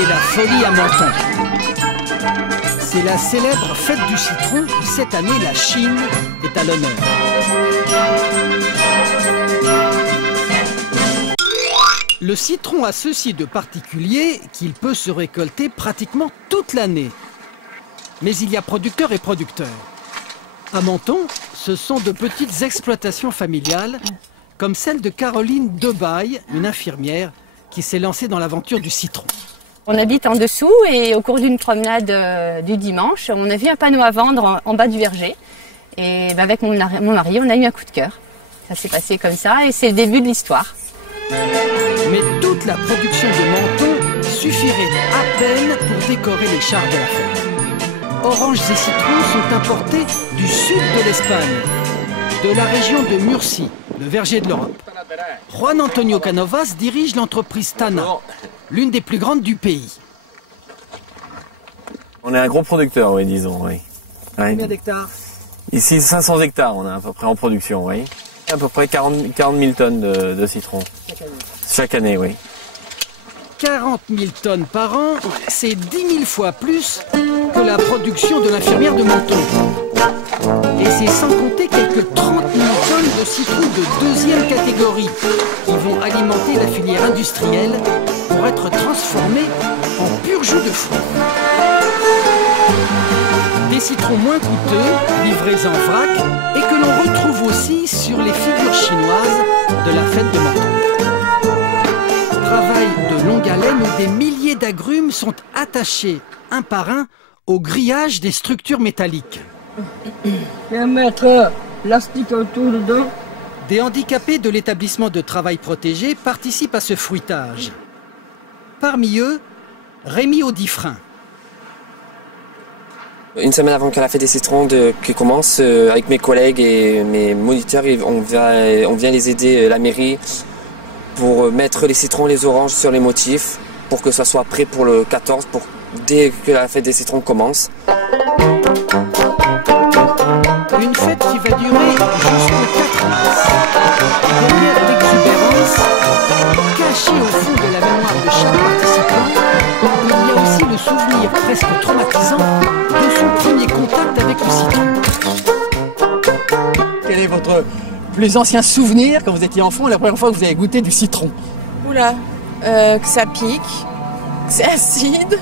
c'est la folie à Menton. C'est la célèbre fête du citron où cette année la Chine est à l'honneur. Le citron a ceci de particulier qu'il peut se récolter pratiquement toute l'année. Mais il y a producteurs et producteurs. À Menton, ce sont de petites exploitations familiales, comme celle de Caroline Debaille, une infirmière qui s'est lancée dans l'aventure du citron. On habite en dessous et au cours d'une promenade du dimanche, on a vu un panneau à vendre en bas du verger. Et avec mon mari, on a eu un coup de cœur. Ça s'est passé comme ça et c'est le début de l'histoire. Mais toute la production de Menton suffirait à peine pour décorer les chars de la fête. Oranges et citrons sont importés du sud de l'Espagne, de la région de Murcie, le verger de l'Europe. Juan Antonio Canovas dirige l'entreprise Tana, l'une des plus grandes du pays. On est un gros producteur, oui, disons, oui. Combien d'hectares? Ici, 500 hectares, on a à peu près en production, oui. À peu près 40 000 tonnes de citron. Chaque année, oui. 40 000 tonnes par an, c'est 10 000 fois plus que la production de l'infirmière de Menton. Et c'est sans compter quelques 30 000 tonnes de citron de deuxième catégorie qui vont alimenter la filière industrielle pour être transformés en pur jus de fruits. Des citrons moins coûteux, livrés en vrac, et que l'on retrouve aussi sur les figures chinoises de la fête de Menton. Travail de longue haleine où des milliers d'agrumes sont attachés, un par un, au grillage des structures métalliques. Viens mettre plastique autour dedans. Des handicapés de l'établissement de travail protégé participent à ce fruitage. Parmi eux, Rémi Audifrin. Une semaine avant que la fête des citrons qui commence, avec mes collègues et mes moniteurs, on vient les aider, la mairie, pour mettre les citrons et les oranges sur les motifs, pour que ça soit prêt pour le 14, dès que la fête des citrons commence. Une fête qui va durer jusqu'au 4 mars. Derrière l'exubérance, cachée au fond de la mémoire de chaque participant, il y a aussi le souvenir presque traumatisant de son premier contact avec le citron. Quel est votre plus ancien souvenir quand vous étiez enfant, la première fois que vous avez goûté du citron? Oula, que ça pique, que c'est acide.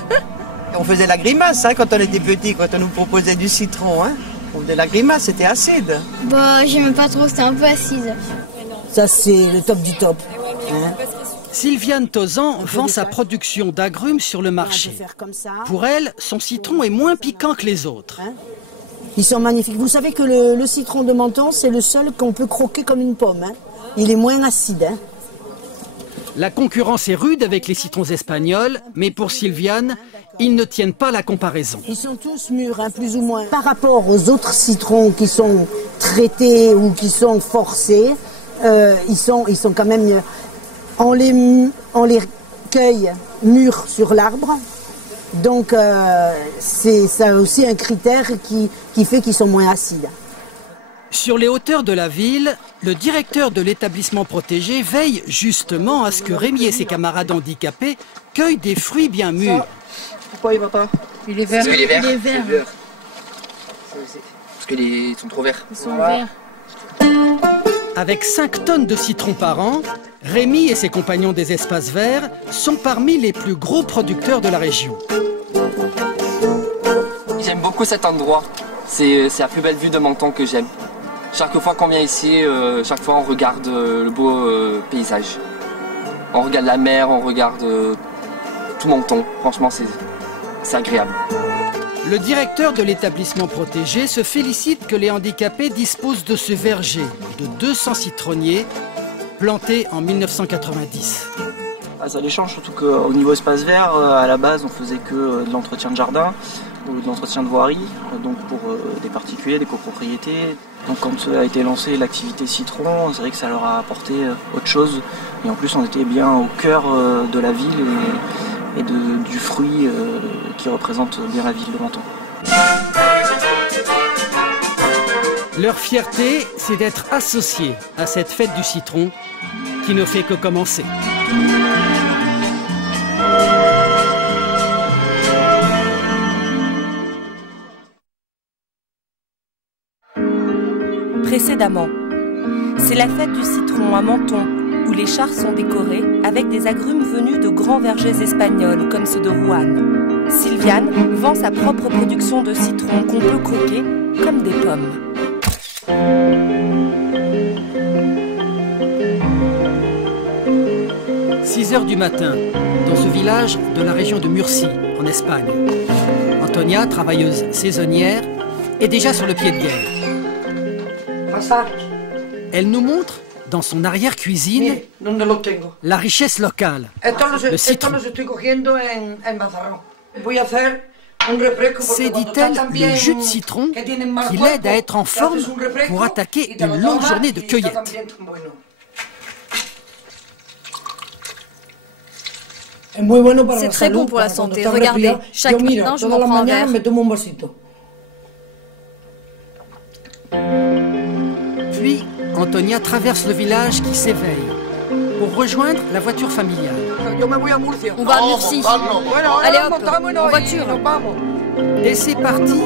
On faisait la grimace quand on était petit, quand on nous proposait du citron. On faisait la grimace, c'était acide. Bah, j'aimais pas trop, c'était un peu acide. Ça, c'est le top du top. Sylviane Tozan vend sa production d'agrumes sur le marché. Pour elle, son citron est moins piquant que les autres. Ils sont magnifiques. Vous savez que le citron de Menton, c'est le seul qu'on peut croquer comme une pomme. Il est moins acide. La concurrence est rude avec les citrons espagnols, mais pour Sylviane, ils ne tiennent pas la comparaison. Ils sont tous mûrs, plus ou moins. Par rapport aux autres citrons qui sont traités ou qui sont forcés, ils sont quand même mieux. On les cueille mûrs sur l'arbre. Donc c'est ça aussi un critère qui fait qu'ils sont moins acides. Sur les hauteurs de la ville, le directeur de l'établissement protégé veille justement à ce que Rémi et ses camarades handicapés cueillent des fruits bien mûrs. Pourquoi il va pas? Il est vert. Il est vert. Il est vert. Parce qu'ils sont trop verts. Ils sont verts. Avec 5 tonnes de citron par an, Rémi et ses compagnons des espaces verts sont parmi les plus gros producteurs de la région. J'aime beaucoup cet endroit. C'est la plus belle vue de Menton que j'aime. Chaque fois qu'on vient ici, chaque fois on regarde le beau paysage. On regarde la mer, on regarde tout Menton. Franchement, c'est agréable. Le directeur de l'établissement protégé se félicite que les handicapés disposent de ce verger de 200 citronniers plantés en 1990. Ça les change, surtout qu'au niveau espace vert, à la base, on faisait que de l'entretien de jardin ou de l'entretien de voirie, donc pour des particuliers, des copropriétés. Donc quand a été lancée l'activité citron, c'est vrai que ça leur a apporté autre chose. Et en plus, on était bien au cœur de la ville et du fruit qui représente bien la ville de Menton. Leur fierté, c'est d'être associés à cette fête du citron qui ne fait que commencer. Précédemment, c'est la fête du citron à Menton, où les chars sont décorés avec des agrumes venus de grands vergers espagnols comme ceux de Rouen. Sylviane vend sa propre production de citron qu'on peut croquer comme des pommes. « 6 heures du matin, dans ce village de la région de Murcie, en Espagne. Antonia, travailleuse saisonnière, est déjà sur le pied de guerre. Elle nous montre, dans son arrière-cuisine, la richesse locale, le citron. C'est, dit-elle, le jus de citron qui l'aide à être en forme pour attaquer une longue journée de cueillette. C'est très bon pour la santé. Regardez, chaque matin, je m'en prends un verre. Puis, Antonia traverse le village qui s'éveille pour rejoindre la voiture familiale. On va à Murcie. Allez hop, en voiture. Et c'est parti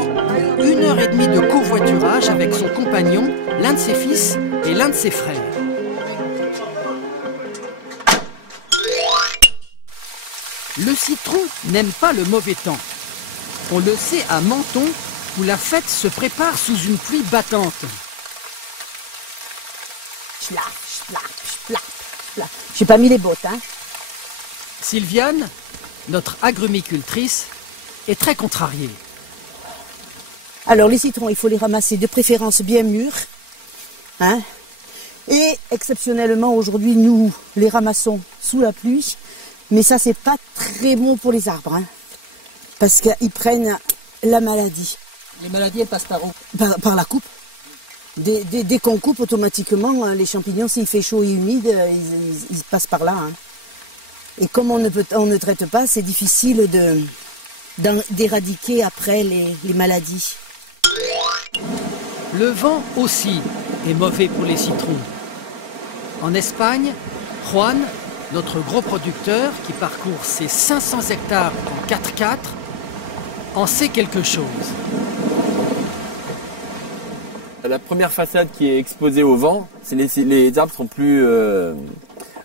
pour 1h30 de covoiturage avec son compagnon, l'un de ses fils et l'un de ses frères. Le citron n'aime pas le mauvais temps. On le sait à Menton, où la fête se prépare sous une pluie battante. J'ai pas mis les bottes, hein. Sylviane, notre agrumicultrice, est très contrariée. Alors les citrons, il faut les ramasser de préférence bien mûrs, hein. Et exceptionnellement aujourd'hui, nous les ramassons sous la pluie, mais ça c'est pas très bon pour les arbres, hein, parce qu'ils prennent la maladie. Les maladies, elles passent par où? Par la coupe. Dès qu'on coupe, automatiquement, les champignons, s'il fait chaud et humide, ils passent par là, hein. Et comme on ne traite pas, c'est difficile d'éradiquer après les maladies. Le vent aussi est mauvais pour les citrons. En Espagne, Juan, notre gros producteur qui parcourt ses 500 hectares en 4x4, en sait quelque chose. La première façade qui est exposée au vent, les arbres sont plus...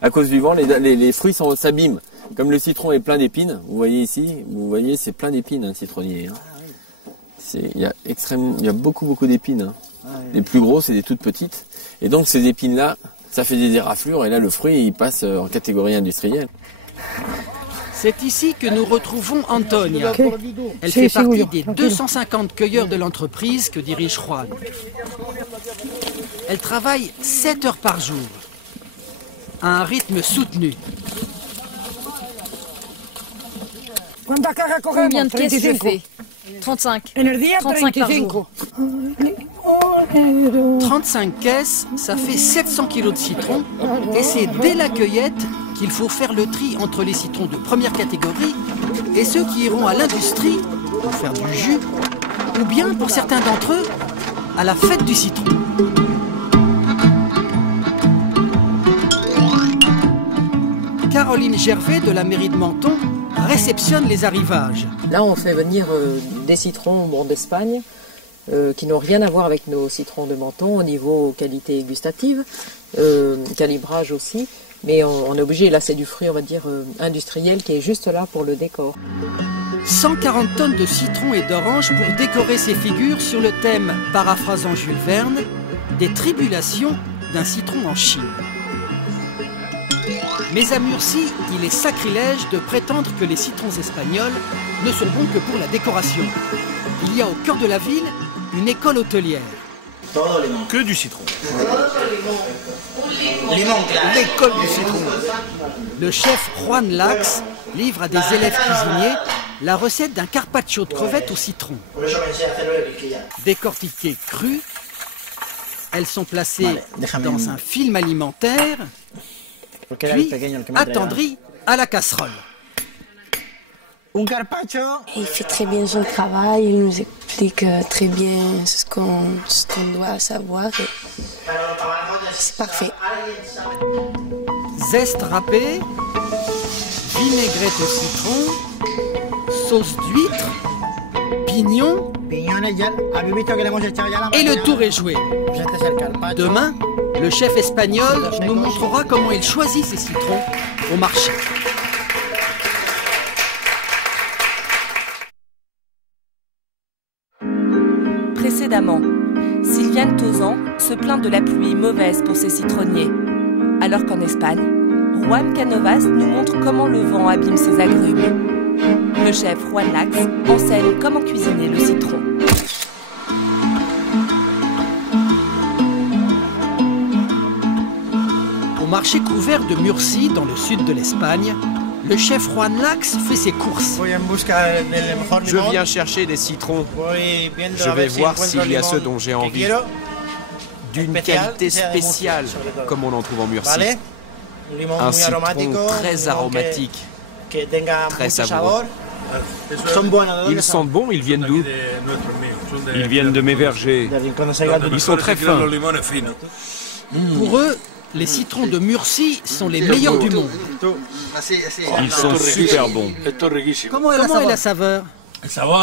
à cause du vent, les fruits s'abîment. Comme le citron est plein d'épines, vous voyez ici, c'est plein d'épines, un citronnier. Hein. Il y a beaucoup d'épines. Hein. Les plus grosses et les toutes petites. Et donc ces épines-là, ça fait des éraflures et là le fruit il passe en catégorie industrielle. C'est ici que nous retrouvons Antonia. Elle fait partie des 250 cueilleurs de l'entreprise que dirige Juan. Elle travaille 7 heures par jour, à un rythme soutenu. Combien de caisses je fais? 35. 35 par jour. 35 caisses, ça fait 700 kilos de citron. Et c'est dès la cueillette qu'il faut faire le tri entre les citrons de première catégorie et ceux qui iront à l'industrie pour faire du jus, ou bien, pour certains d'entre eux, à la fête du citron. Caroline Gervais de la mairie de Menton réceptionne les arrivages. Là, on fait venir des citrons d'Espagne qui n'ont rien à voir avec nos citrons de Menton au niveau qualité gustative, calibrage aussi. Mais on est obligé, là c'est du fruit, on va dire, industriel qui est juste là pour le décor. 140 tonnes de citrons et d'oranges pour décorer ces figures sur le thème, paraphrasant Jules Verne, des tribulations d'un citron en Chine. Mais à Murcie, il est sacrilège de prétendre que les citrons espagnols ne sont bons que pour la décoration. Il y a au cœur de la ville une école hôtelière. Que du citron. L'école du citron. Le chef Juan Lax livre à des élèves cuisiniers la recette d'un carpaccio de crevettes au citron. Décortiquées crues, elles sont placées dans un film alimentaire, puis attendries à la casserole. Il fait très bien son travail, il nous explique très bien ce qu'on doit savoir. C'est parfait. Zeste râpé, vinaigrette au citron, sauce d'huître, pignons Et le tour est joué. Demain, le chef espagnol nous montrera comment il choisit ses citrons au marché. Précédemment, Sylviane Tozan se plaint de la pluie mauvaise pour ses citronniers. Alors qu'en Espagne, Juan Canovas nous montre comment le vent abîme ses agrumes. Le chef Juan Lax enseigne comment cuisiner le citron. Au marché couvert de Murcie, dans le sud de l'Espagne, le chef Juan Lax fait ses courses. Je viens chercher des citrons. Je vais voir s'il y a ceux dont j'ai envie. D'une qualité spéciale, comme on en trouve en Murcie. Un citron très aromatique, très savoureux. Ils sentent bon, ils viennent d'où? Ils viennent de mes vergers. Ils sont très fins. Pour eux, les citrons de Murcie sont les meilleurs du monde. Ils sont super bons. Comment est la saveur? Excellente.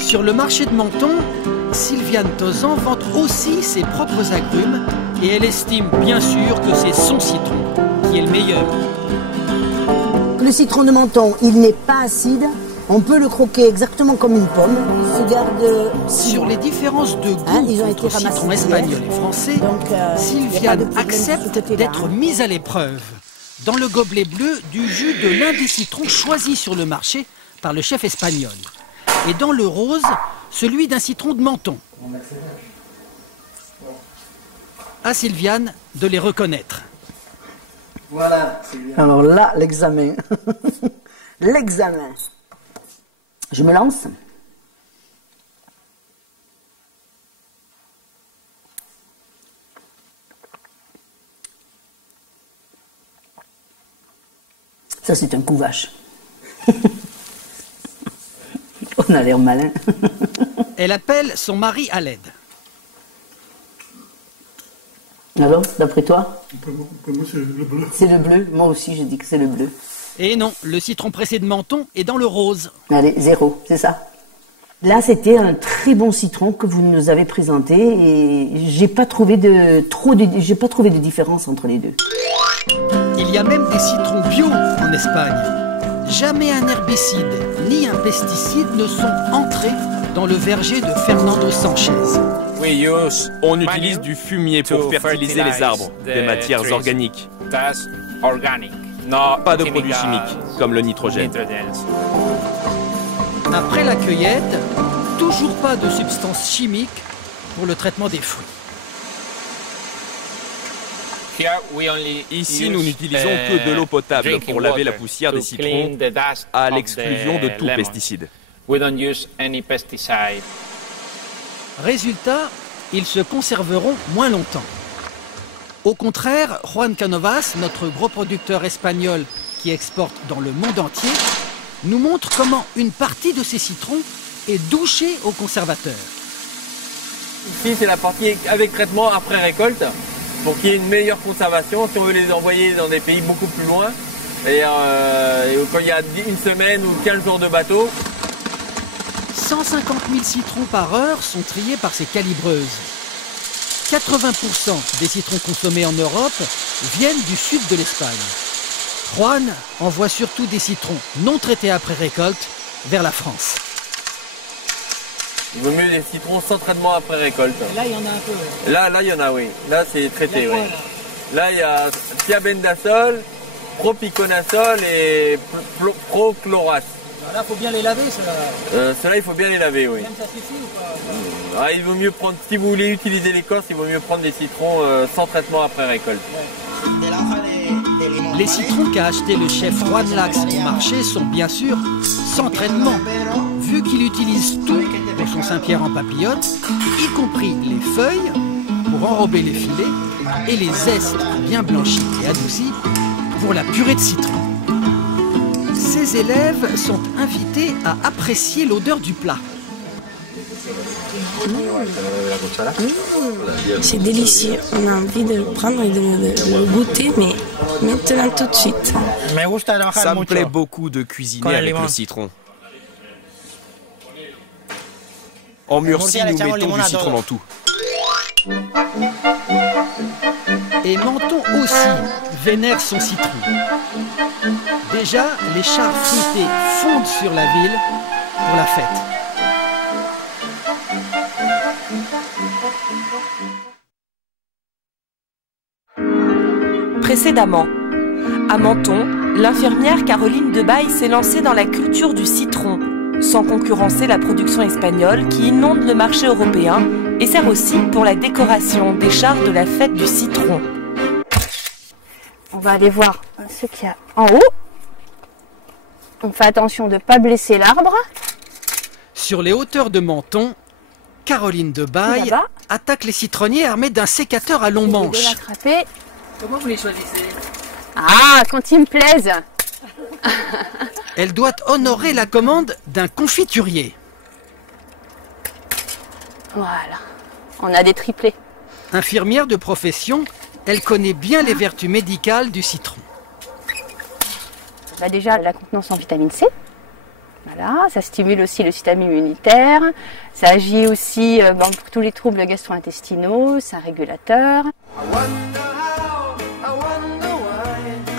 Sur le marché de Menton, Sylviane Tozan vante aussi ses propres agrumes et elle estime bien sûr que c'est son citron qui est le meilleur. Le citron de Menton, il n'est pas acide. On peut le croquer exactement comme une pomme. Il se garde... Sur les différences de goût entre citron espagnol et français, Sylviane accepte d'être mise à l'épreuve dans le gobelet bleu du jus de l'un des citrons choisis sur le marché par le chef espagnol. Et dans le rose, celui d'un citron de Menton. À Sylviane de les reconnaître. Voilà. Alors là, l'examen. L'examen. Je me lance. Ça, c'est un coup vache. On a l'air malin. Elle appelle son mari à l'aide. Alors, d'après toi? C'est le bleu. C'est le bleu. Moi aussi, je dis que c'est le bleu. Et non, le citron pressé de Menton est dans le rose. Allez, 0, c'est ça. Là, c'était un très bon citron que vous nous avez présenté et j'ai pas trouvé de différence entre les deux. Il y a même des citrons bio en Espagne. Jamais un herbicide ni un pesticide ne sont entrés dans le verger de Fernando Sanchez. On utilise du fumier pour fertiliser les arbres, des matières organiques. Pas de produits chimiques, comme le nitrogène. Après la cueillette, toujours pas de substances chimiques pour le traitement des fruits. Ici, nous n'utilisons que de l'eau potable pour laver la poussière des citrons, à l'exclusion de tout pesticide. Résultat, ils se conserveront moins longtemps. Au contraire, Juan Canovas, notre gros producteur espagnol qui exporte dans le monde entier, nous montre comment une partie de ces citrons est douchée au conservateur. Ici, c'est la partie avec traitement après récolte, pour qu'il y ait une meilleure conservation, si on veut les envoyer dans des pays beaucoup plus loin. Et quand il y a une semaine ou 15 jours de bateau. 150 000 citrons par heure sont triés par ces calibreuses. 80% des citrons consommés en Europe viennent du sud de l'Espagne. Juan envoie surtout des citrons non traités après récolte vers la France. Il vaut mieux des citrons sans traitement après récolte. Et là, il y en a un peu. Là, il y en a, oui. Là, c'est traité, oui. Là, il y a thiabendazole, propiconazole et prochlorace. Là, il faut bien les laver, ceux-là. Ceux-là, il faut bien les laver, oui. Même ça suffit ou pas? Il vaut mieux prendre, si vous voulez utiliser l'écorce, il vaut mieux prendre des citrons sans traitement après récolte. Les citrons qu'a acheté le chef Juan Lax au marché sont bien sûr sans traitement, vu qu'il utilise tout pour son Saint-Pierre en papillote, y compris les feuilles pour enrober les filets et les zestes bien blanchis et adoucis pour la purée de citron. Ses élèves sont invités à apprécier l'odeur du plat. C'est délicieux, on a envie de le prendre et de le goûter, mais Maintenant, tout de suite. Ça me plaît beaucoup de cuisiner avec le citron. En Murcie, nous mettons du citron dans tout. Et Menton aussi vénère son citron. Déjà, les chars fruités fondent sur la ville pour la fête. Précédemment, à Menton, l'infirmière Caroline Debaille s'est lancée dans la culture du citron, sans concurrencer la production espagnole qui inonde le marché européen et sert aussi pour la décoration des chars de la fête du citron. On va aller voir ce qu'il y a en haut. On fait attention de ne pas blesser l'arbre. Sur les hauteurs de Menton, Caroline Debaille attaque les citronniers armés d'un sécateur à long manche. Comment vous les choisissez? Ah, quand ils me plaisent. Elle doit honorer la commande d'un confiturier. Voilà, on a des triplés. Infirmière de profession, elle connaît bien les vertus médicales du citron. Bah déjà, la contenance en vitamine C. Voilà, ça stimule aussi le système immunitaire. Ça agit aussi pour tous les troubles gastro-intestinaux. C'est un régulateur.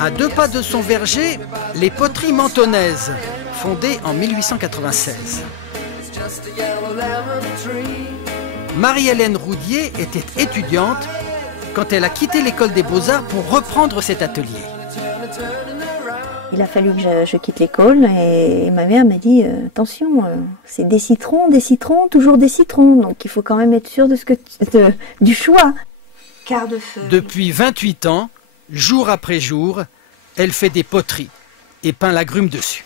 À 2 pas de son verger, les poteries mentonnaises, fondées en 1896. Marie-Hélène Roudier était étudiante quand elle a quitté l'école des Beaux-Arts pour reprendre cet atelier. Il a fallu que je quitte l'école et ma mère m'a dit attention, c'est des citrons, toujours des citrons. Donc il faut quand même être sûr du choix. Quart de feuille. Depuis 28 ans, jour après jour, elle fait des poteries et peint l'agrume dessus.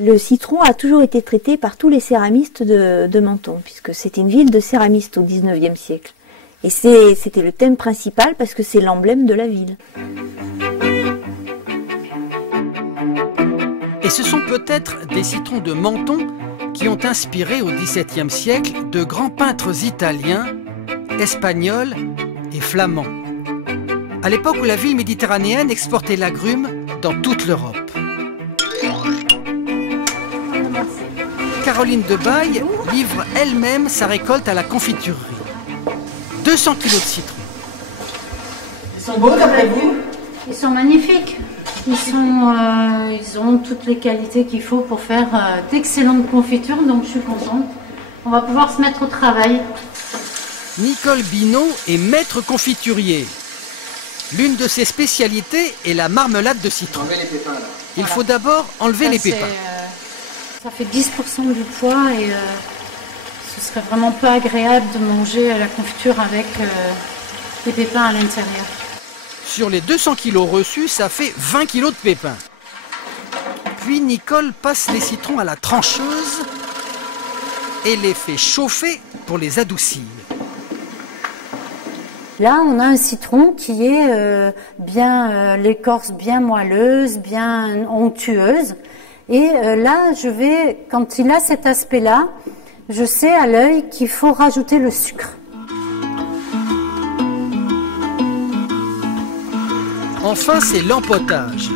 Le citron a toujours été traité par tous les céramistes de Menton, puisque c'était une ville de céramistes au XIXe siècle. Et c'était le thème principal parce que c'est l'emblème de la ville. Et ce sont peut-être des citrons de Menton qui ont inspiré au XVIIe siècle de grands peintres italiens, espagnols et flamands. À l'époque où la ville méditerranéenne exportait l'agrume dans toute l'Europe. Caroline Debaille livre elle-même sa récolte à la confiturerie. 200 kg de citron. Ils sont beaux d'après vous? Ils sont magnifiques. Ils ont toutes les qualités qu'il faut pour faire d'excellentes confitures, donc je suis contente. On va pouvoir se mettre au travail. Nicole Binot est maître confiturier. L'une de ses spécialités est la marmelade de citron. Il faut d'abord enlever les pépins. Ça fait 10% du poids et ce serait vraiment pas agréable de manger la confiture avec des pépins à l'intérieur. Sur les 200 kilos reçus, ça fait 20 kilos de pépins. Puis Nicole passe les citrons à la trancheuse et les fait chauffer pour les adoucir. Là, on a un citron qui est l'écorce bien moelleuse, bien onctueuse. Et là, quand il a cet aspect-là, je sais à l'œil qu'il faut rajouter le sucre. Enfin, c'est l'empotage.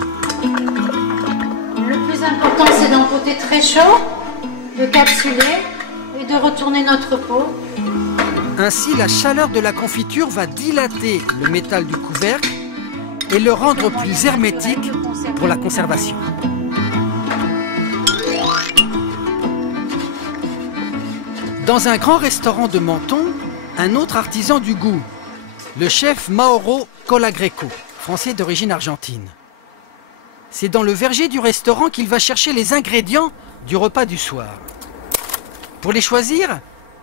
Le plus important, c'est d'empoter très chaud, de capsuler et de retourner notre pot. Ainsi, la chaleur de la confiture va dilater le métal du couvercle et le rendre plus hermétique pour la conservation. Dans un grand restaurant de Menton, un autre artisan du goût, le chef Mauro Colagreco, français d'origine argentine. C'est dans le verger du restaurant qu'il va chercher les ingrédients du repas du soir. Pour les choisir,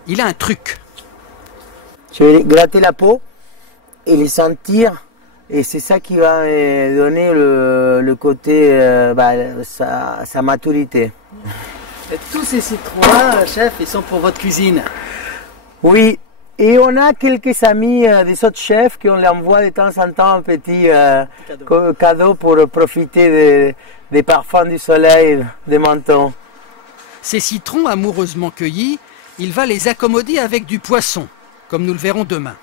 il a un truc. Je vais gratter la peau et les sentir, et c'est ça qui va donner le côté, sa maturité. Et tous ces citrons-là, chef, ils sont pour votre cuisine? Oui, et on a quelques amis des autres chefs qui on leur envoie de temps en temps un petit cadeau pour profiter des parfums du soleil de Menton. Ces citrons amoureusement cueillis, il va les accommoder avec du poisson, comme nous le verrons demain.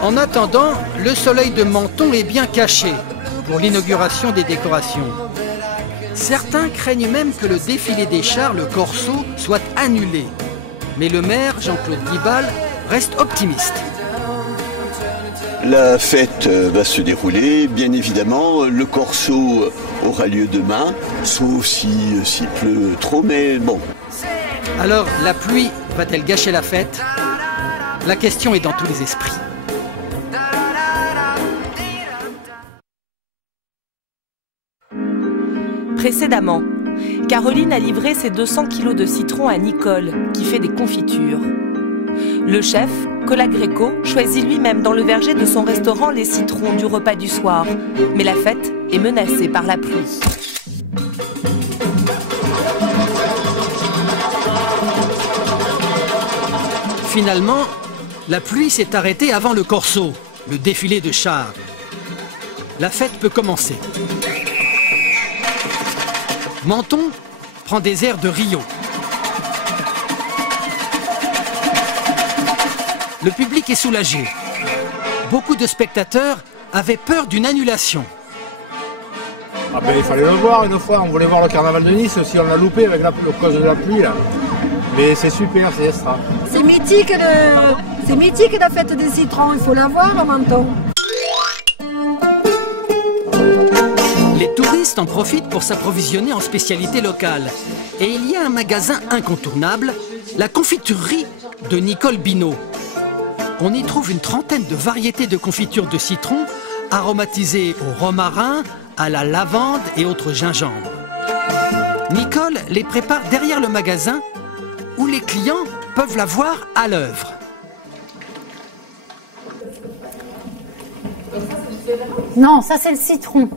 En attendant, le soleil de Menton est bien caché pour l'inauguration des décorations. Certains craignent même que le défilé des chars, le Corso, soit annulé. Mais le maire, Jean-Claude Guibal, reste optimiste. La fête va se dérouler, bien évidemment. Le Corso aura lieu demain, sauf s'il pleut trop, mais bon. Alors, la pluie va-t-elle gâcher la fête? La question est dans tous les esprits. Précédemment, Caroline a livré ses 200 kilos de citron à Nicole, qui fait des confitures. Le chef, Colagreco, choisit lui-même dans le verger de son restaurant les citrons du repas du soir. Mais la fête est menacée par la pluie. Finalement, la pluie s'est arrêtée avant le Corso, le défilé de chars. La fête peut commencer. Menton prend des airs de Rio. Le public est soulagé. Beaucoup de spectateurs avaient peur d'une annulation. Ah ben, il fallait le voir une fois, on voulait voir le carnaval de Nice aussi, on l'a loupé avec la cause de la pluie là. Mais c'est super, c'est extra. C'est mythique la fête des citrons, il faut la voir à Menton. Les touristes en profitent pour s'approvisionner en spécialités locales. Et il y a un magasin incontournable, la confiturerie de Nicole Binot. On y trouve une trentaine de variétés de confitures de citron aromatisées au romarin, à la lavande et autres gingembre. Nicole les prépare derrière le magasin où les clients peuvent la voir à l'œuvre. Non, ça c'est le citron.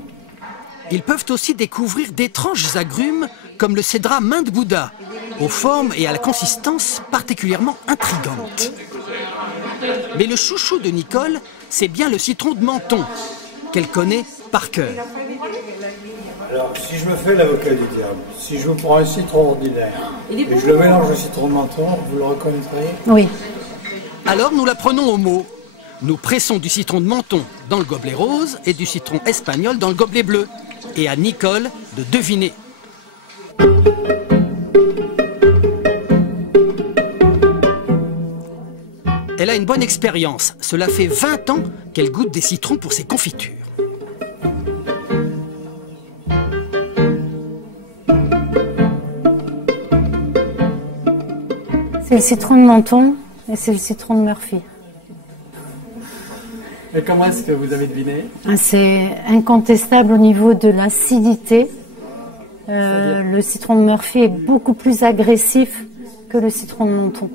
Ils peuvent aussi découvrir d'étranges agrumes comme le cédrat main de Bouddha, aux formes et à la consistance particulièrement intrigantes. Mais le chouchou de Nicole, c'est bien le citron de Menton, qu'elle connaît par cœur. Alors, si je me fais l'avocat du diable, si je vous prends un citron ordinaire et je le mélange au citron de Menton, vous le reconnaîtrez? Oui. Alors nous la prenons au mot. Nous pressons du citron de Menton dans le gobelet rose et du citron espagnol dans le gobelet bleu. Et à Nicole de deviner. Elle a une bonne expérience. Cela fait 20 ans qu'elle goûte des citrons pour ses confitures. C'est le citron de Menton et c'est le citron de Murphy. Et comment est-ce que vous avez deviné? C'est incontestable au niveau de l'acidité. Le citron de Murphy est beaucoup plus agressif que le citron de Menton.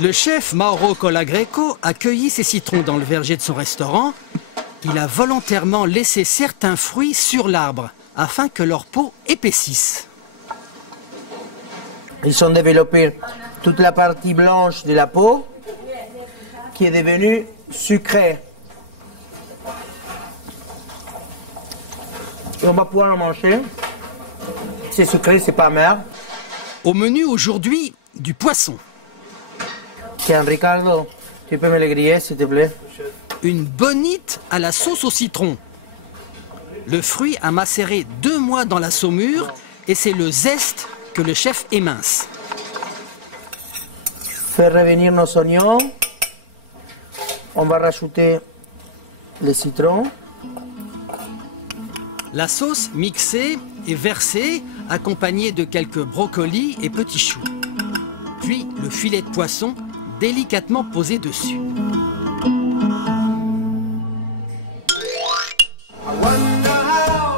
Le chef Mauro Colagreco a cueilli ses citrons dans le verger de son restaurant. Il a volontairement laissé certains fruits sur l'arbre afin que leur peau épaississe. Ils ont développé toute la partie blanche de la peau qui est devenue sucrée. Et on va pouvoir le manger. C'est sucré, c'est pas amer. Au menu aujourd'hui, du poisson. Tiens, Ricardo, tu peux me le griller, s'il te plaît? Une bonite à la sauce au citron. Le fruit a macéré 2 mois dans la saumure et c'est le zeste que le chef émince. Faire revenir nos oignons. On va rajouter le citron. La sauce mixée est versée, accompagnée de quelques brocolis et petits choux. Puis le filet de poisson délicatement posé dessus.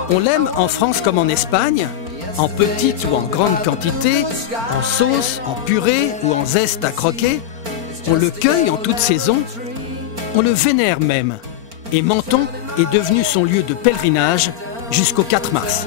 On l'aime en France comme en Espagne, en petite ou en grande quantité, en sauce, en purée ou en zeste à croquer. On le cueille en toute saison, on le vénère même. Et Menton est devenu son lieu de pèlerinage jusqu'au 4 mars.